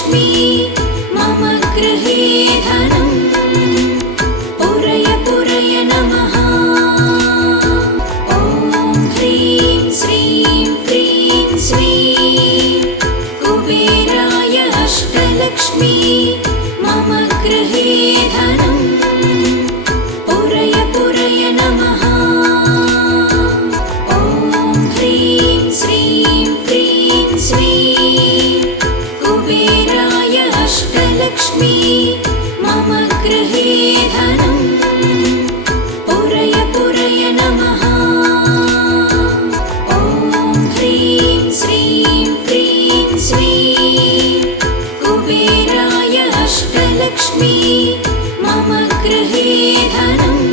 अष्टलक्ष्मी मम गृहे धनम् पूरय पूरय नमः। ॐ ह्रीं श्रीं क्रीं स्वीं कुबेराय अष्टलक्ष्मी मम गृहे धनम् पूरय पूरय नमः। ॐ ह्रीं श्रीं क्रीं स्वीं कुबेराय अष्टलक्ष्मी मम गृहे धनम् पूरय पूरय नमः। ॐ ह्रीं श्रीं क्रीं स्वीं कुबेराय अष्टलक्ष्मी मम गृहे धनम्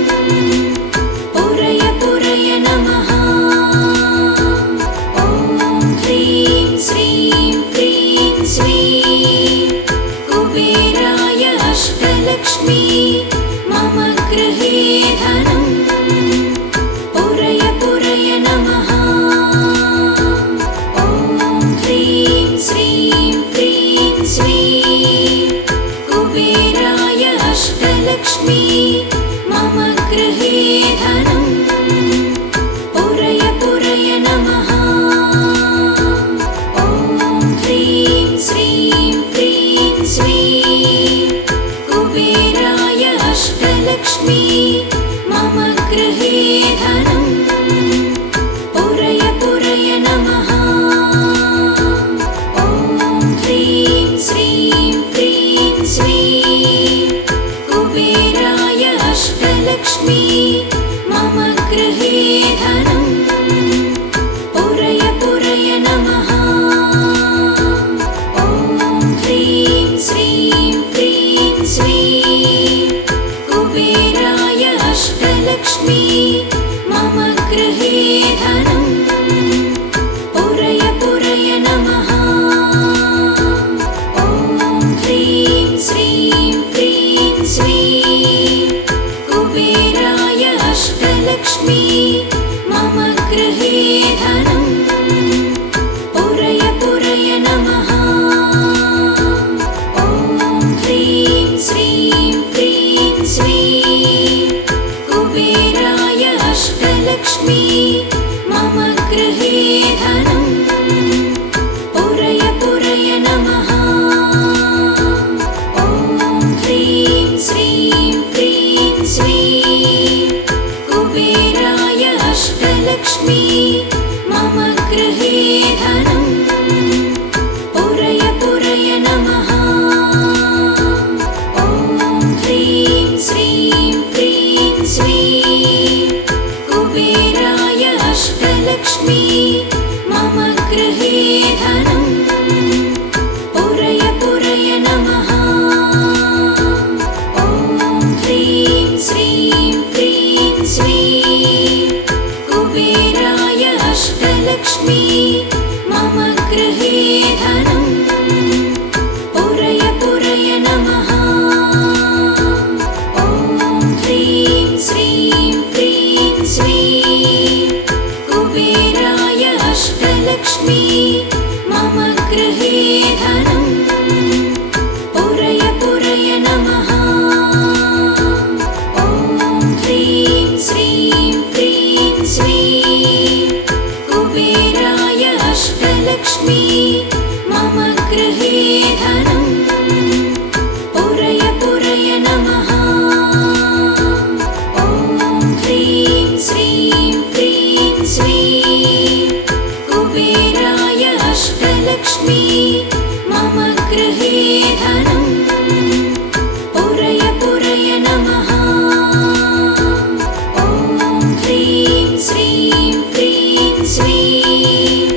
पूरय पूरय नमः। ॐ ह्रीं श्रीं क्रीं स्वीं कुबेराय अष्टलक्ष्मी मम गृहे धनम् पूरय पूरय नमः। ॐ ह्रीं श्रीं क्रीं स्वीं कुबेराय अष्टलक्ष्मी मम गृहे धनम् पूरय पूरय नमः। ॐ ह्रीं श्रीं क्रीं स्वीं कुबेराय अष्टलक्ष्मी मम गृहे धनम् पूरय पूरय नमः। ॐ ह्रीं श्रीं क्रीं स्वीं कुबेराय अष्टलक्ष्मी मम गृहे धनम् पूरय पूरय नमः। ॐ ह्रीं श्रीं क्रीं स्वीं कुबेराय अष्टलक्ष्मी मम गृहे धनम् पूरय पूरय नमः। ॐ ह्रीं श्रीं क्रीं स्वीं कुबेराय अष्टलक्ष्मी मम गृहे धनम् पूरय पूरय नमः। ॐ ह्रीं श्रीं क्रीं स्वीं कुबेराय अष्टलक्ष्मी मम गृहे धनम् पूरय पूरय नमः। ॐ ह्रीं श्रीं क्रीं स्वीं कुबेराय अष्टलक्ष्मी मम गृहे धनम् पूरय पूरय नमः। ॐ ह्रीं श्रीं क्रीं स्वीं कुबेराय अष्टलक्ष्मी मम गृहे धनम् पूरय पूरय नमः। ॐ ह्रीं श्रीं क्रीं स्वीं कुबेराय अष्टलक्ष्मी मम गृहे धनम् पूरय पूरय नमः। ॐ ह्रीं श्रीं क्रीं स्वीं कुबेराय अष्टलक्ष्मी मम गृहे धनम् पूरय पूरय नमः। ॐ ह्रीं श्रीं क्रीं स्वीं कुबेराय अष्टलक्ष्मी मम गृहे धनम् पूरय पूरय नमः। ॐ ह्रीं श्रीं क्रीं स्वीं कुबेराय अष्टलक्ष्मी मम गृहे धनम् पूरय पूरय नमः। ॐ ह्रीं श्रीं क्रीं स्वीं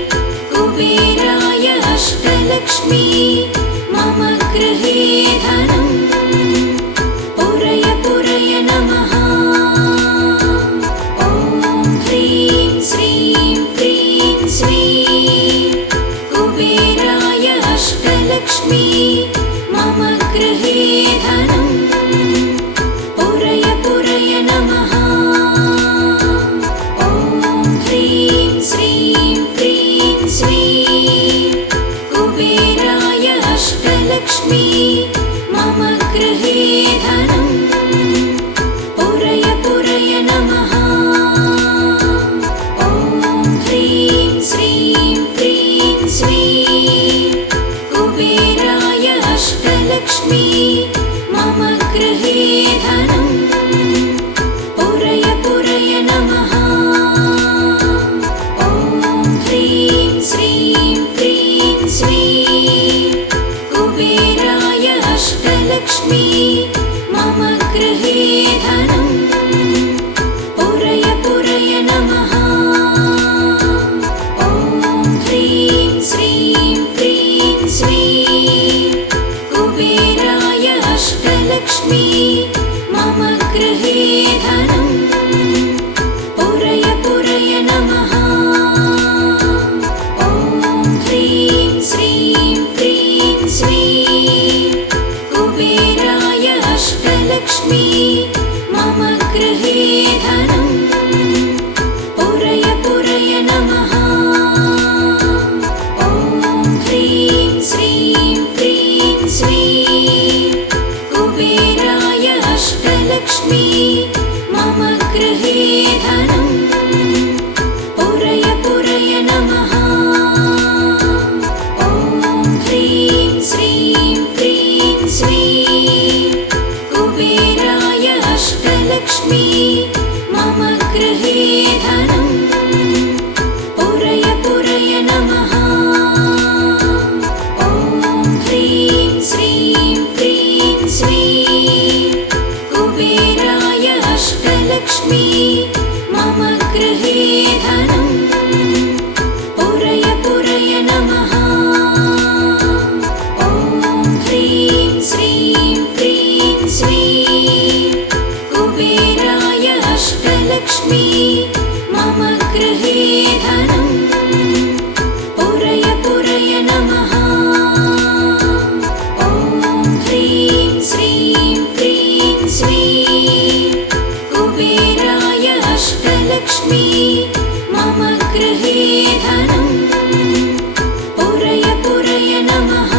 कुबेराय अष्टलक्ष्मी मम गृहे धनम् पूरय पूरय नमः। ॐ ह्रीं श्रीं क्रीं स्वीं कुबेराय अष्टलक्ष्मी मम गृहे धनम् पूरय पूरय नमः। ॐ ह्रीं श्रीं क्रीं स्वीं कुबेराय अष्टलक्ष्मी मम गृहे धनम् पुरय पुरय नमः। ॐ ह्रीं श्रीं क्रीं श्रीं कुबेराय अष्टलक्ष्मी मम गृहे धनम् पुरय पुरय नमः।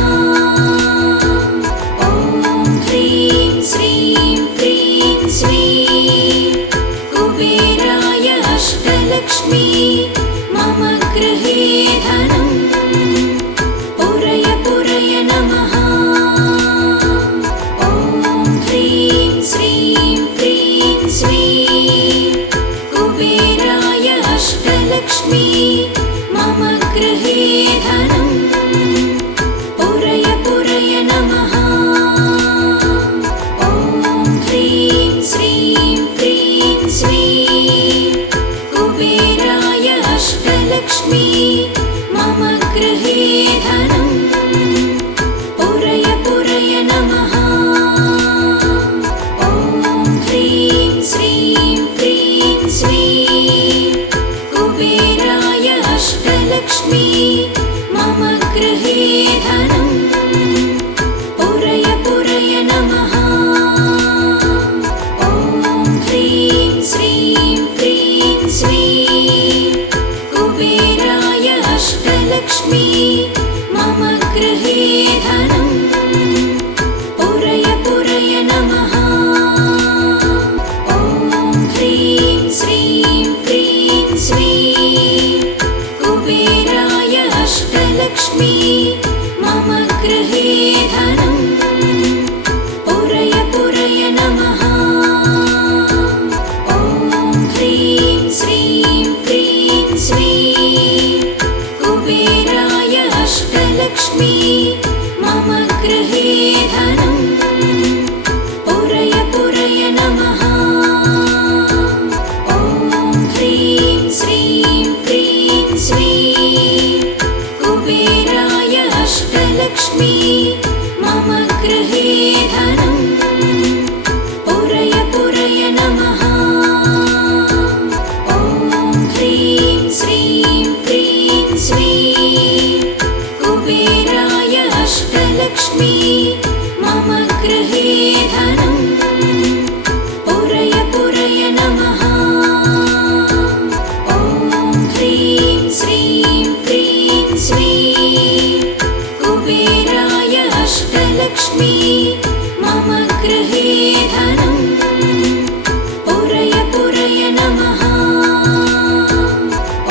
ॐ ह्रीं श्रीं क्रीं श्रीं कुबेराय अष्टलक्ष्मी मम गृहे धनम् पुरय पुरय नमः। ॐ ह्रीं श्रीं क्रीं श्रीं कुबेराय अष्टलक्ष्मी मम गृहे धनम् पुरय पुरय नमः। ॐ ह्रीं श्रीं क्रीं श्रीं कुबेराय अष्टलक्ष्मी मम गृहे धनम् पुरय पुरय नमः। ॐ ह्रीं श्रीं क्रीं श्रीं कुबेराय अष्टलक्ष्मी मम गृहे धनम् पुरय पुरय नमः। ॐ ह्रीं श्रीं क्रीं श्रीं कुबेराय अष्टलक्ष्मी मम गृहे धनम् पुरय पुरय नमः। ॐ ह्रीं श्रीं क्रीं श्रीं कुबेराय अष्टलक्ष्मी मम गृहे धनम् पुरय पुरय नमः। ॐ ह्रीं श्रीं क्रीं श्रीं कुबेराय अष्टलक्ष्मी मम गृहे धनम् पुरय पुरय नमः। ॐ ह्रीं श्रीं क्रीं श्रीं कुबेराय अष्टलक्ष्मी मम गृहे धनम् पुरय पुरय नमः। ॐ ह्रीं श्रीं क्रीं श्रीं कुबेराय अष्टलक्ष्मी मम गृहे धनम् पुरय पुरय नमः। ॐ ह्रीं श्रीं क्रीं श्रीं कुबेराय अष्टलक्ष्मी मम गृहे धनम् पुरय पुरय नमः।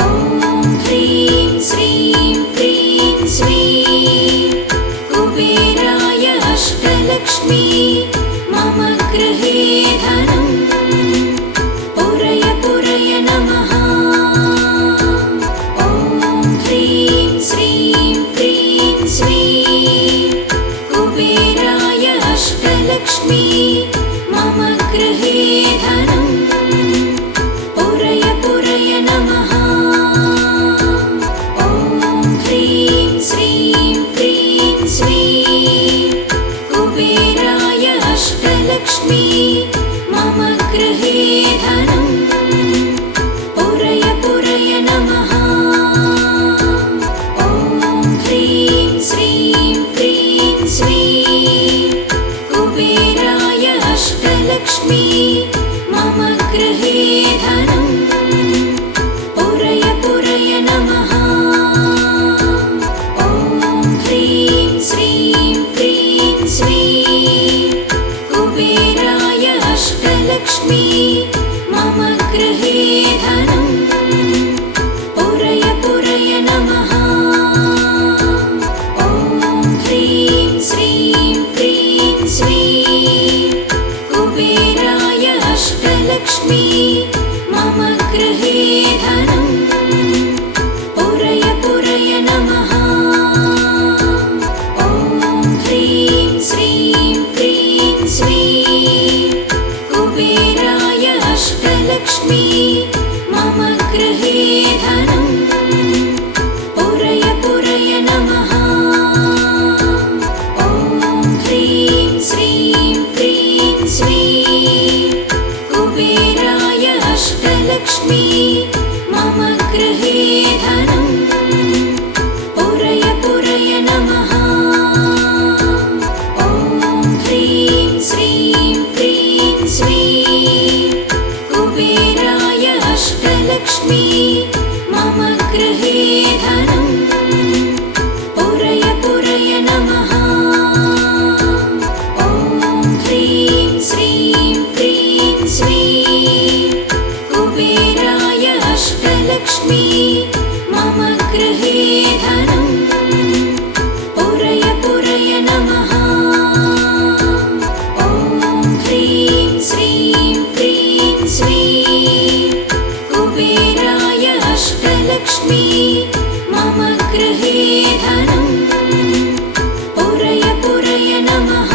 ॐ ह्रीं श्रीं क्रीं श्रीं कुबेराय अष्टलक्ष्मी मम गृहे धनम् पुरय पुरय नमः। ॐ ह्रीं श्रीं क्रीं श्रीं कुबेराय अष्टलक्ष्मी मम गृहे धनम् पुरय पुरय नमः। ॐ ह्रीं श्रीं क्रीं श्रीं कुबेराय अष्टलक्ष्मी मम गृहे धनम् पुरय पुरय नमः। ॐ ह्रीं श्रीं क्रीं श्रीं कुबेराय अष्टलक्ष्मी मम गृहे धनम् पुरय पुरय नमः। ॐ ह्रीं श्रीं क्रीं श्रीं कुबेराय अष्टलक्ष्मी मम गृहे धनम् पुरय पुरय नमः। ॐ ह्रीं श्रीं क्रीं श्रीं कुबेराय अष्टलक्ष्मी मम गृहे धनम् पुरय पुरय नमः। ॐ ह्रीं श्रीं क्रीं श्रीं कुबेराय अष्टलक्ष्मी मम अष्टलक्ष्मी मम गृहे धनं पुरय पुरय नमः। ॐ ह्रीं श्रीं क्रीं श्रीं कुबेराय अष्टलक्ष्मी मम गृहे धनं पुरय पुरय नमः। ॐ ह्रीं श्रीं क्रीं श्रीं कुबेराय अष्टलक्ष्मी मम गृहे धनं पुरय पुरय नमः। ॐ ह्रीं श्रीं क्रीं श्रीं कुबेराय अष्टलक्ष्मी मम गृहे धनं पुरय पुरय नमः।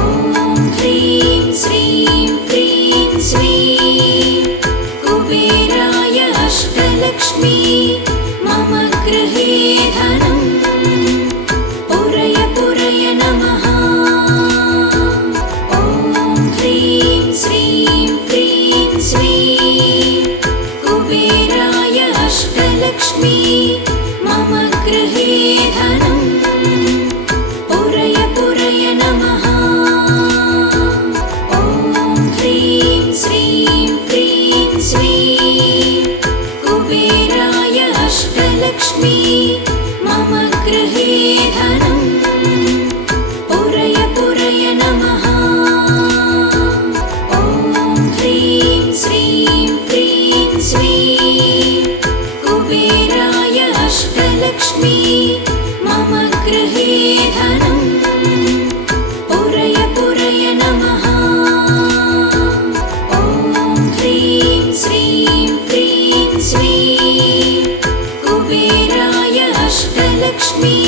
ॐ ह्रीं श्रीं क्रीं श्रीं कुबेराय अष्टलक्ष्मी मम गृहे धनं पुरय पुरय नमः। ॐ ह्रीं श्रीं क्रीं श्रीं कुबेराय अष्टलक्ष्मी मम गृहे धनं पुरय पुरय नमः। ॐ ह्रीं श्रीं क्रीं श्रीं कुबेराय अष्टलक्ष्मी मम गृहे धनं पुरय पुरय नमः। ॐ ह्रीं श्रीं क्रीं श्रीं कुबेराय अष्टलक्ष्मी मम गृहे धनं पुरय पुरय नमः। ॐ ह्रीं श्रीं क्रीं श्रीं कुबेराय अष्टलक्ष्मी